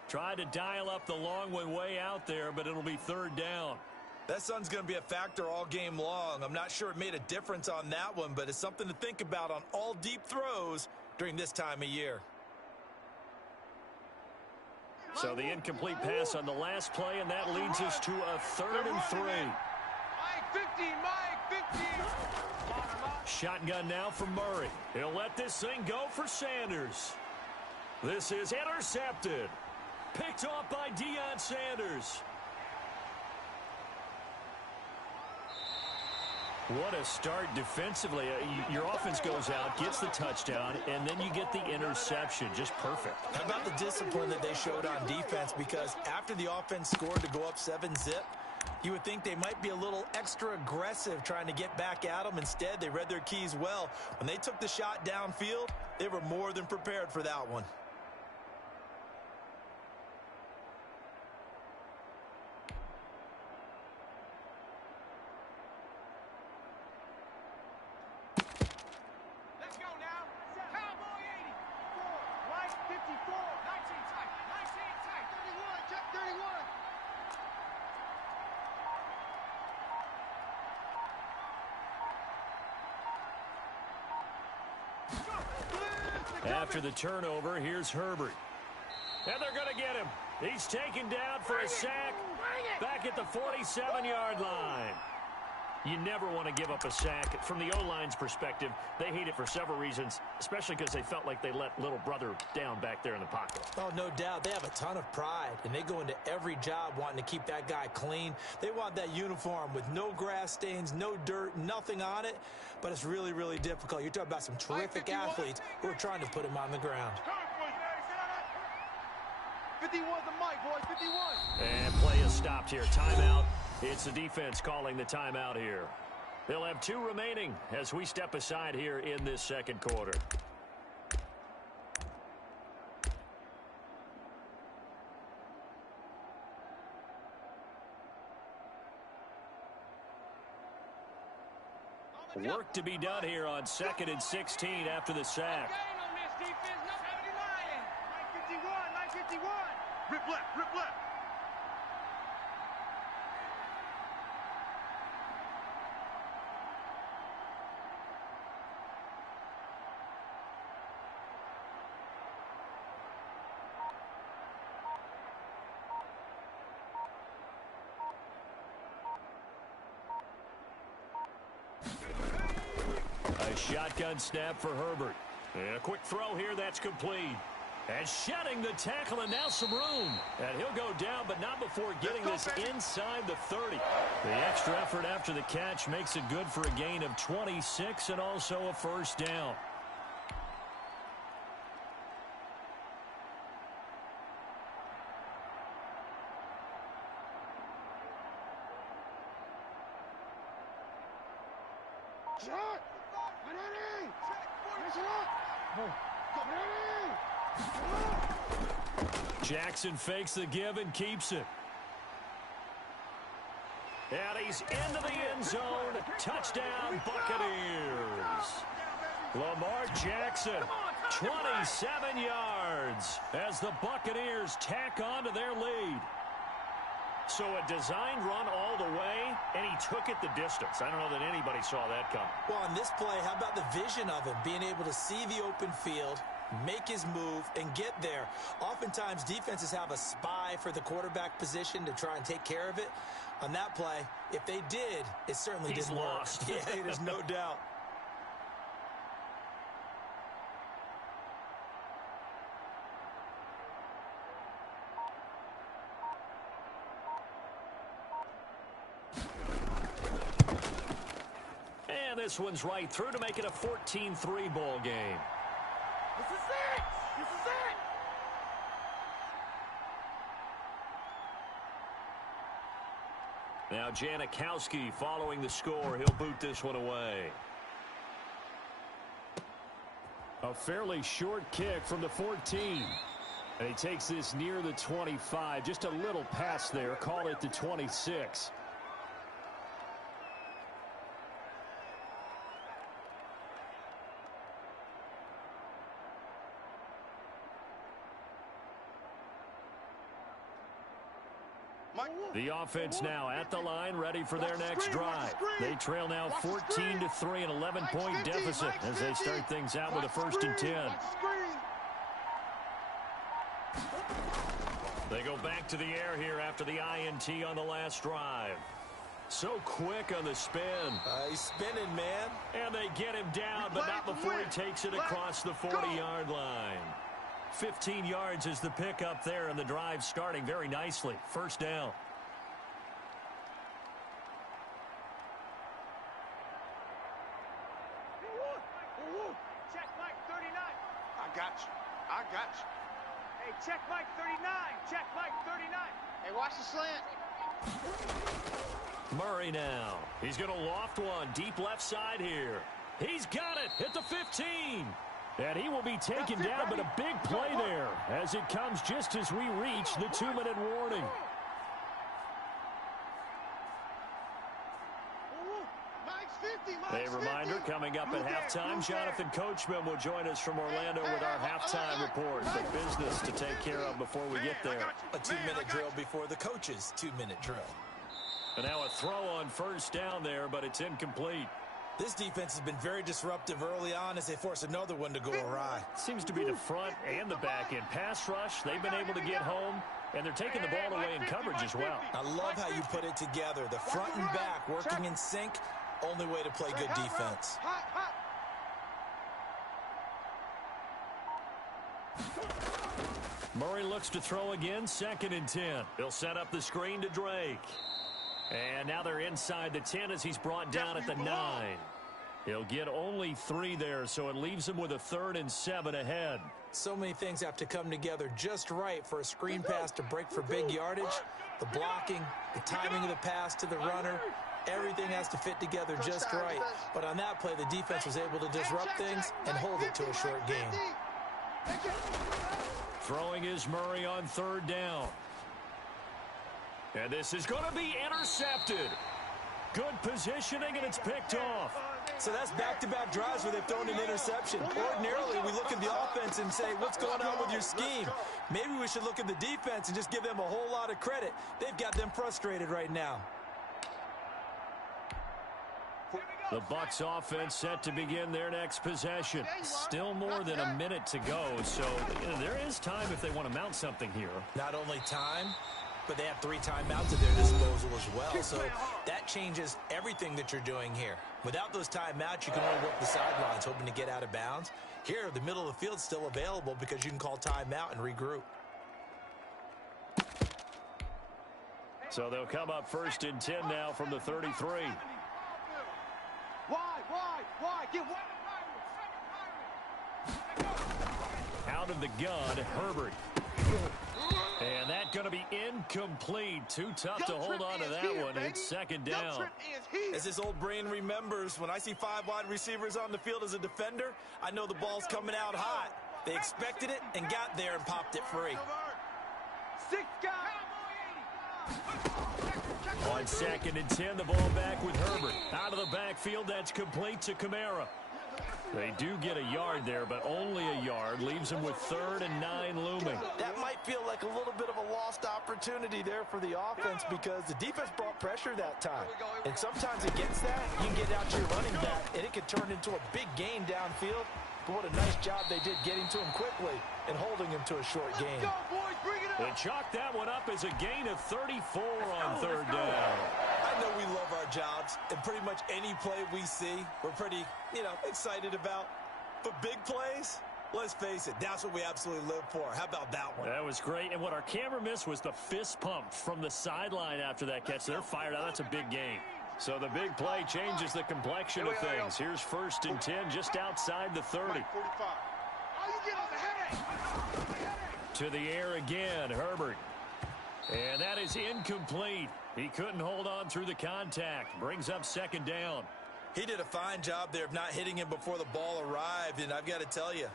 Tried to dial up the long one way out there, but it'll be 3rd down. That sun's going to be a factor all game long. I'm not sure it made a difference on that one, but it's something to think about on all deep throws during this time of year. So the incomplete pass on the last play, and that leads us to a 3rd and 3. Mike 50, Mike 50. Shotgun now from Murray. He'll let this thing go for Sanders. This is intercepted. Picked off by Deion Sanders. What a start defensively. Your offense goes out, gets the touchdown, and then you get the interception. Just perfect. How about the discipline that they showed on defense? Because after the offense scored to go up 7-zip, you would think they might be a little extra aggressive trying to get back at them. Instead, they read their keys well. When they took the shot downfield, they were more than prepared for that one. After the turnover, here's Herbert. And they're going to get him. He's taken down for a sack back at the 47-yard line. You never want to give up a sack. From the O-line's perspective, they hate it for several reasons, especially because they felt like they let little brother down back there in the pocket. Oh, no doubt. They have a ton of pride, and they go into every job wanting to keep that guy clean. They want that uniform with no grass stains, no dirt, nothing on it, but it's really, really difficult. You're talking about some terrific athletes who are trying to put him on the ground. 51's the mic, boys, 51. And play is stopped here. Timeout. It's the defense calling the timeout here. They'll have 2 remaining as we step aside here in this second quarter. Work to be done here on 2nd and 16 after the sack. 951. Rip left, rip left. A shotgun snap for Herbert. And a quick throw here, that's complete. And shedding the tackle, and now some room. And he'll go down, but not before getting this inside the 30. The extra effort after the catch makes it good for a gain of 26 and also a first down. Jackson fakes the give and keeps it. And he's into the end zone. Touchdown, Buccaneers. Lamar Jackson, 27 yards as the Buccaneers tack on to their lead. So a designed run all the way, and he took it the distance. I don't know that anybody saw that coming. Well, on this play, how about the vision of him, being able to see the open field, make his move, and get there. Oftentimes, defenses have a spy for the quarterback position to try and take care of it. On that play, if they did, it certainly didn't work. Lost. Yeah, there's no doubt. And this one's right through to make it a 14-3 ball game. This is it! This is it! Now Janikowski following the score. He'll boot this one away. A fairly short kick from the 14. And he takes this near the 25. Just a little pass there. Call it the 26. The offense now at the line, ready for their next drive. They trail now 14-3, an 11-point deficit as they start things out with a 1st and 10. They go back to the air here after the INT on the last drive. So quick on the spin. He's spinning, man. And they get him down, but not before he takes it across the 40-yard line. 15 yards is the pickup there, and the drive starting very nicely. First down. Check Mike 39. I got you. I got you. Hey, check Mike 39. Check Mike 39. Hey, watch the slant. Murray now. He's going to loft one deep left side here. He's got it at the 15. And he will be taken down, but a big play there as it comes just as we reach the 2-minute warning. A reminder, coming up at halftime, Jonathan Coachman will join us from Orlando with our halftime report. The business to take care of before we get there. A 2-minute drill before the coach's 2-minute drill. And now a throw on first down there, but it's incomplete. This defense has been very disruptive early on as they force another one to go awry. Seems to be the front and the back end. Pass rush, they've been able to get home. and they're taking the ball away in coverage as well. I love how you put it together. The front and back working in sync, only way to play good defense. Murray looks to throw again, 2nd and 10. He'll set up the screen to Drake. And now they're inside the 10 as he's brought down at the 9. He'll get only 3 there, so it leaves him with a 3rd and 7 ahead. So many things have to come together just right for a screen pass to break for big yardage. The blocking, the timing of the pass to the runner, everything has to fit together just right. But on that play, the defense was able to disrupt things and hold it to a short game. Throwing is Murray on 3rd down. And this is going to be intercepted. Good positioning, and it's picked off. So that's back-to-back drives where they've thrown an interception. Ordinarily, we look at the offense and say, what's going on with your scheme? Maybe we should look at the defense and just give them a whole lot of credit. They've got them frustrated right now. The Bucs offense set to begin their next possession. Still more than a minute to go, so there is time if they want to mount something here. Not only time, but they have 3 timeouts at their disposal as well. So that changes everything that you're doing here. Without those timeouts, you can only work the sidelines, hoping to get out of bounds. Here, the middle of the field's still available because you can call timeout and regroup. So they'll come up 1st and 10 now from the 33. Wide, get wide. Out of the gun, Herbert. And that's going to be incomplete. Too tough to hold on to that one. It's 2nd down. As this old brain remembers, when I see 5 wide receivers on the field as a defender, I know the ball's coming out hot. They expected it and got there and popped it free. 6 guys. On 2nd and 10, the ball back with Herbert. Out of the backfield, that's complete to Kamara. They do get a yard there, but only a yard. Leaves them with 3rd and 9 looming. That might feel like a little bit of a lost opportunity there for the offense because the defense brought pressure that time. And sometimes against that, you can get out to your running back, and it could turn into a big gain downfield. But what a nice job they did getting to him quickly and holding him to a short game. They chalk that one up as a gain of 34 on 3rd down. I know we love our jobs, and pretty much any play we see, we're pretty, excited about. But big plays, let's face it, that's what we absolutely live for. How about that one? That was great, and what our camera missed was the fist pump from the sideline after that catch. They're fired out. That's a big game. So the big play changes the complexion of things. Here's 1st and 10 just outside the 30. To the air again, Herbert. And that is incomplete. He couldn't hold on through the contact. Brings up 2nd down. He did a fine job there of not hitting him before the ball arrived, and I've got to tell you,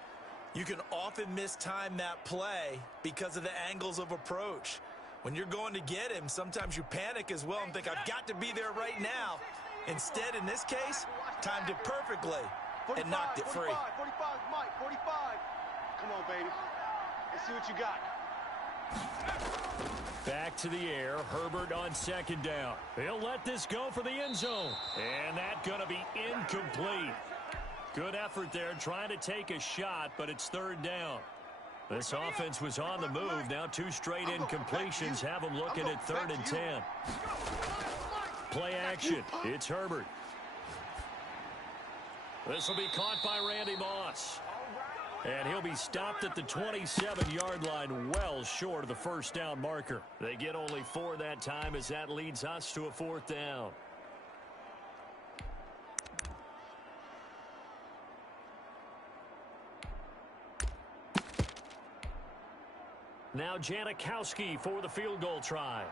you can often mistime that play because of the angles of approach. When you're going to get him, sometimes you panic as well and think, I've got to be there right now. Instead, in this case, timed it perfectly and knocked it free. 45, Mike, 45. Come on, baby. Let's see what you got. Back to the air. Herbert on 2nd down. He'll let this go for the end zone. And that's going to be incomplete. Good effort there trying to take a shot, but it's 3rd down. This offense was on the move. Now 2 straight incompletions have them looking at 3rd and 10. Play action. It's Herbert. This will be caught by Randy Moss. And he'll be stopped at the 27-yard line, well short of the 1st down marker. They get only 4 that time as that leads us to a 4th down. Now Janikowski for the field goal try.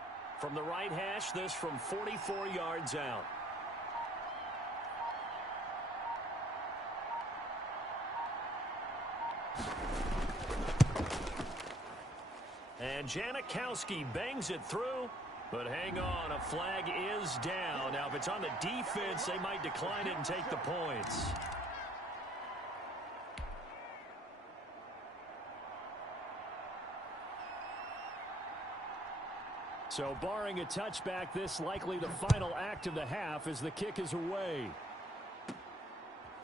From the right hash, this from 44 yards out. And Janikowski bangs it through. But hang on, a flag is down. Now, if it's on the defense, they might decline it and take the points. So, barring a touchback, this likely the final act of the half as the kick is away.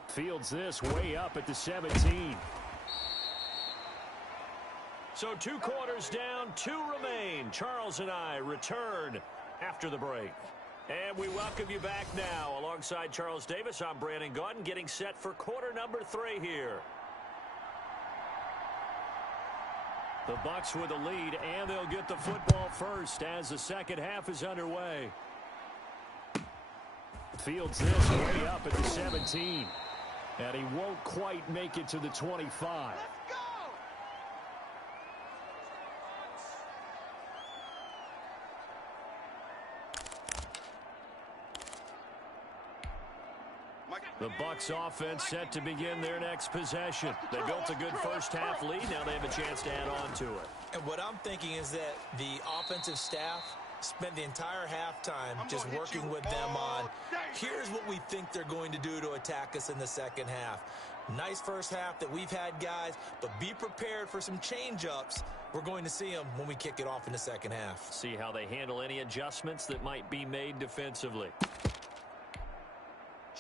Fields this way up at the 17. So 2 quarters down, 2 remain. Charles and I return after the break. And we welcome you back now. Alongside Charles Davis, I'm Brandon Gaudin, getting set for quarter number 3 here. The Bucks with the lead, and they'll get the football first as the second half is underway. Fields this way up at the 17. And he won't quite make it to the 25. The Bucks offense set to begin their next possession. They built a good first half lead. Now they have a chance to add on to it. And what I'm thinking is that the offensive staff spent the entire halftime just working with them on, here's what we think they're going to do to attack us in the second half. Nice first half that we've had, guys, but be prepared for some change-ups. We're going to see them when we kick it off in the second half. See how they handle any adjustments that might be made defensively.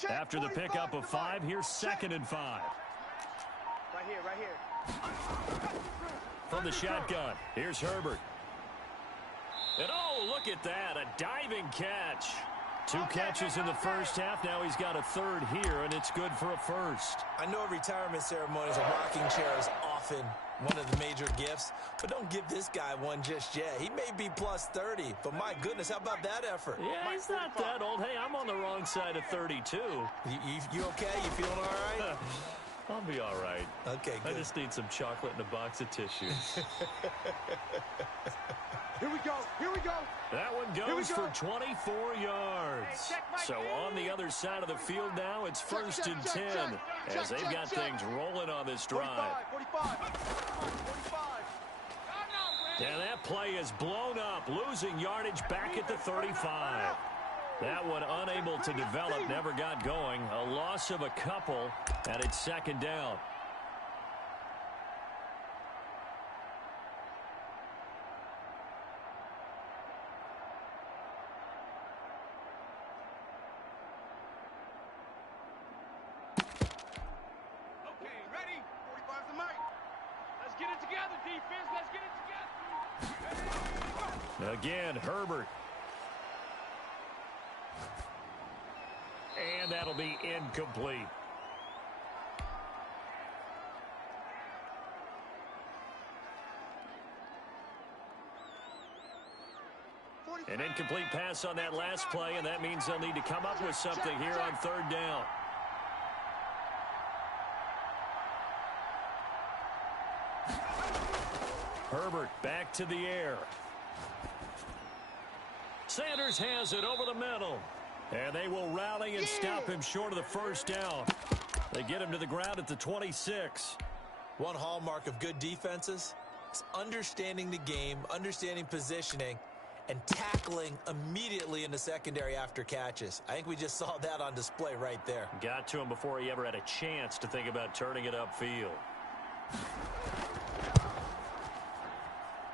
After the pickup of 5, here's 2nd and 5. Right here. From the shotgun, here's Herbert. And oh, look at that, a diving catch. 2 catches in the first half. Now he's got a 3rd here, and it's good for a first. I know retirement ceremonies, a rocking chair is often one of the major gifts, but don't give this guy one just yet. He may be plus 30, but my goodness, how about that effort? Yeah, he's not that old. Hey, I'm on the wrong side of 32. You okay? You feeling all right? I'll be all right. Okay, good. I just need some chocolate and a box of tissues. Here we go. That one goes for 24 yards. So on the other side of the field now, it's 1st and 10 as they've got things rolling on this drive. 45. And that play is blown up, losing yardage back at the 35. That one unable to develop, never got going. A loss of a couple, and it's 2nd down. Again, Herbert. And that'll be incomplete. An incomplete pass on that last play, and that means they'll need to come up with something here on 3rd down. Herbert back to the air. Sanders has it over the middle. And they will rally and stop him short of the 1st down. They get him to the ground at the 26. One hallmark of good defenses is understanding the game, understanding positioning, and tackling immediately in the secondary after catches. I think we just saw that on display right there. Got to him before he ever had a chance to think about turning it upfield.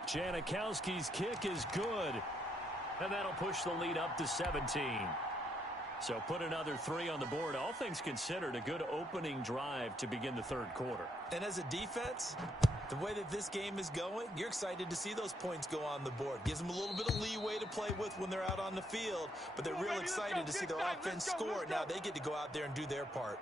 Janikowski's kick is good. And that'll push the lead up to 17. So put another 3 on the board. All things considered, a good opening drive to begin the 3rd quarter. And as a defense, the way that this game is going, you're excited to see those points go on the board. Gives them a little bit of leeway to play with when they're out on the field. But they're real excited to see their offense score. Now they get to go out there and do their part.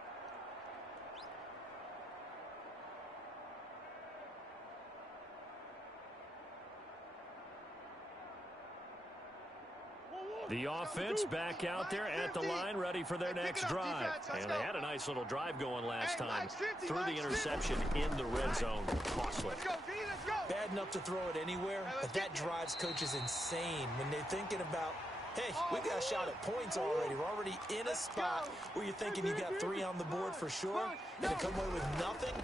The offense back out there at the line, ready for their next drive. And they had a nice little drive going last time. Threw the interception in the red zone. Costly. Bad enough to throw it anywhere, but that drives coaches insane when they're thinking about, hey, we've got a shot at points already. We're already in a spot where you're thinking you got 3 on the board for sure, and to come away with nothing,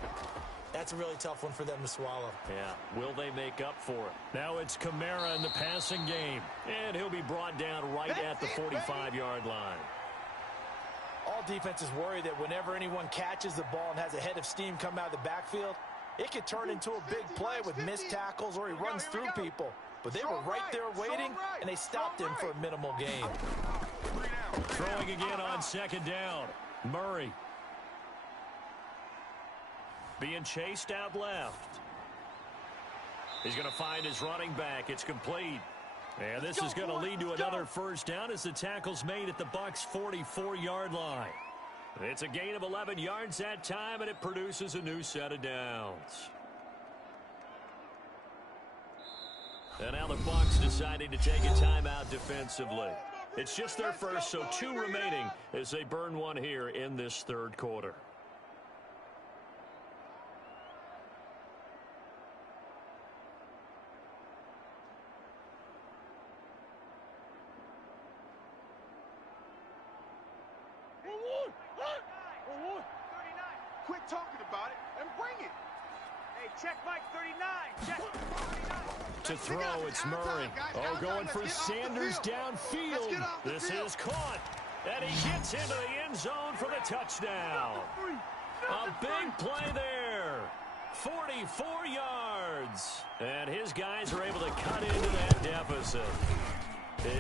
that's a really tough one for them to swallow. Yeah, will they make up for it? Now it's Kamara in the passing game, and he'll be brought down right at the 45-yard line. All defenses worry that whenever anyone catches the ball and has a head of steam come out of the backfield, it could turn into a big play with missed tackles or he runs through people. But they were right there waiting, and they stopped him for a minimal gain. Throwing again on 2nd down. Murray. Being chased out left. He's going to find his running back. It's complete. And this is going to lead to another first down as the tackle's made at the Bucs' 44-yard line. It's a gain of 11 yards that time, and it produces a new set of downs. And now the Bucs deciding to take a timeout defensively. It's just their first, so 2 remaining as they burn one here in this third quarter. Quit talking about it and bring it. Hey, check Mike 39. Check 39. To throw, it's Murray. Oh, going for Sanders downfield. This is caught. And he gets into the end zone for the touchdown. A big play there. 44 yards. And his guys are able to cut into that deficit.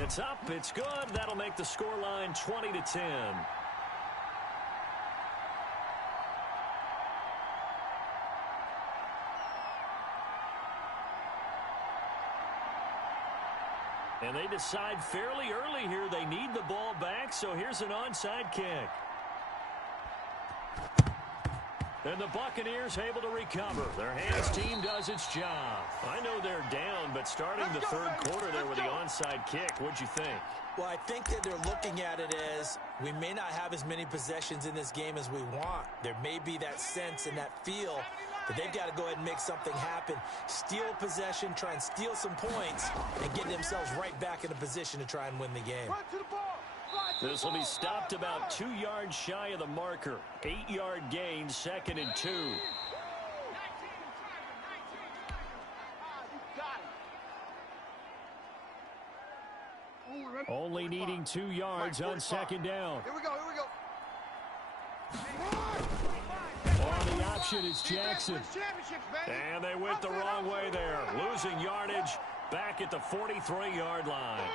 It's up. It's good. That'll make the scoreline 20-10. And they decide fairly early here they need the ball back, so here's an onside kick. And the Buccaneers able to recover. Their hands team does its job. I know they're down, but starting the third quarter there with the onside kick, what'd you think? Well, I think that they're looking at it as we may not have as many possessions in this game as we want. There may be that sense and that feel that they've got to go ahead and make something happen. Steal possession, try and steal some points, and get themselves right back in a position to try and win the game. This will be stopped about 2 yards shy of the marker. 8-yard gain, 2nd and 2. Only needing 2 yards on 2nd down. Here we go, here we go. On the option, it's Jackson. And they went the wrong way there. Losing yardage back at the 43-yard line.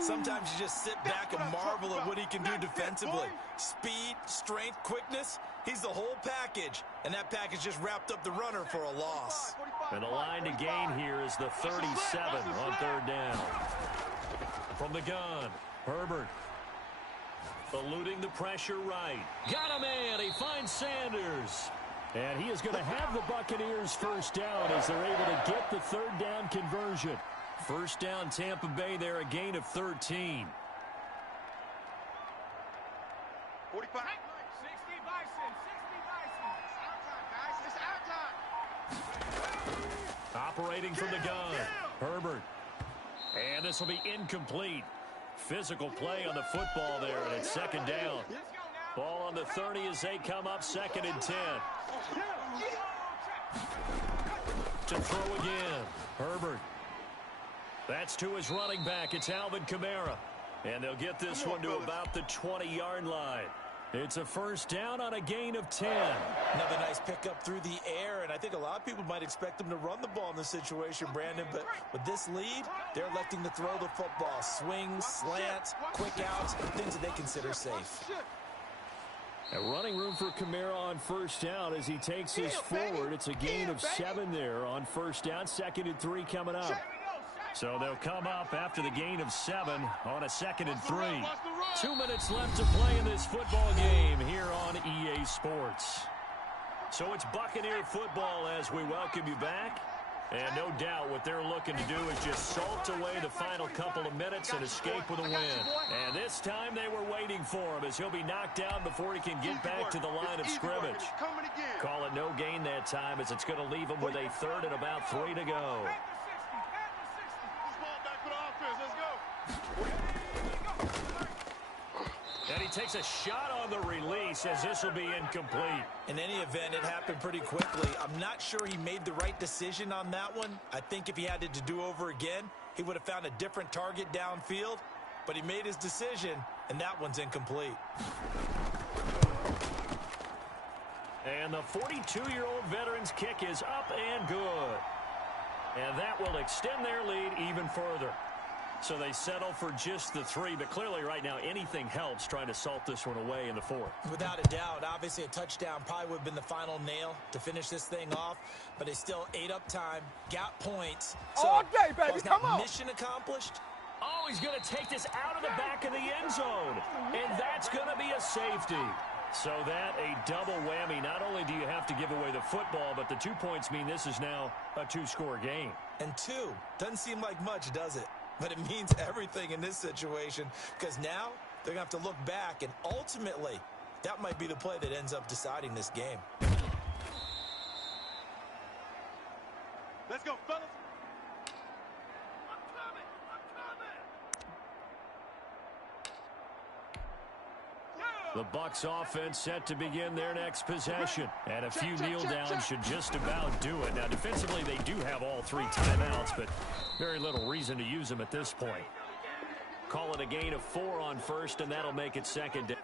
Sometimes you just sit back and marvel at what he can do defensively. Speed, strength, quickness, he's the whole package. And that package just wrapped up the runner for a loss. And the line to gain here is the 37 on 3rd down. From the gun, Herbert. Eluding the pressure right. Got a man. He finds Sanders. And he is going to have the Buccaneers first down as they're able to get the 3rd down conversion. First down, Tampa Bay there, a gain of 13. 45. 60 Bison. 60 Bison. It's our time, guys. It's our time. Operating from the gun, Herbert. And this will be incomplete. Physical play on the football there, and it's 2nd down. Ball on the 30 as they come up, 2nd and 10. To throw again, Herbert. That's to his running back. It's Alvin Kamara. And they'll get this one to about the 20-yard line. It's a first down on a gain of 10. Another nice pickup through the air, and I think a lot of people might expect them to run the ball in this situation, Brandon, but with this lead, they're electing to throw the football. Swings, slants, quick outs, things that they consider safe. A running room for Kamara on first down as he takes this forward. It's a gain of 7 there on first down. 2nd and 3 coming up. So they'll come up after the gain of 7 on a 2nd and 3. 2 minutes left to play in this football game here on EA Sports. So it's Buccaneer football as we welcome you back. And no doubt what they're looking to do is just salt away the final couple of minutes and escape with a win. And this time they were waiting for him as he'll be knocked down before he can get back to the line of scrimmage. Call it no gain that time as it's going to leave him with a 3rd and about 3 to go. And he takes a shot on the release as this will be incomplete. In any event, it happened pretty quickly. I'm not sure he made the right decision on that one. I think if he had it to do over again, he would have found a different target downfield. But he made his decision, and that one's incomplete. And the 42-year-old veteran's kick is up and good. And that will extend their lead even further. So they settle for just the 3, but clearly right now anything helps trying to salt this one away in the 4th. Without a doubt, obviously a touchdown probably would have been the final nail to finish this thing off, but they still ate up time, got points. So, all day, baby, come on. Mission accomplished. Oh, he's going to take this out of the back of the end zone, and that's going to be a safety. So that a double whammy. Not only do you have to give away the football, but the 2 points mean this is now a 2-score game. And 2 doesn't seem like much, does it? But it means everything in this situation, because now they're going to have to look back, and ultimately that might be the play that ends up deciding this game. Let's go, fellas. The Bucs offense set to begin their next possession. And a few kneel downs should just about do it. Now, defensively, they do have all 3 timeouts, but very little reason to use them at this point. Call it a gain of 4 on first, and that'll make it second down.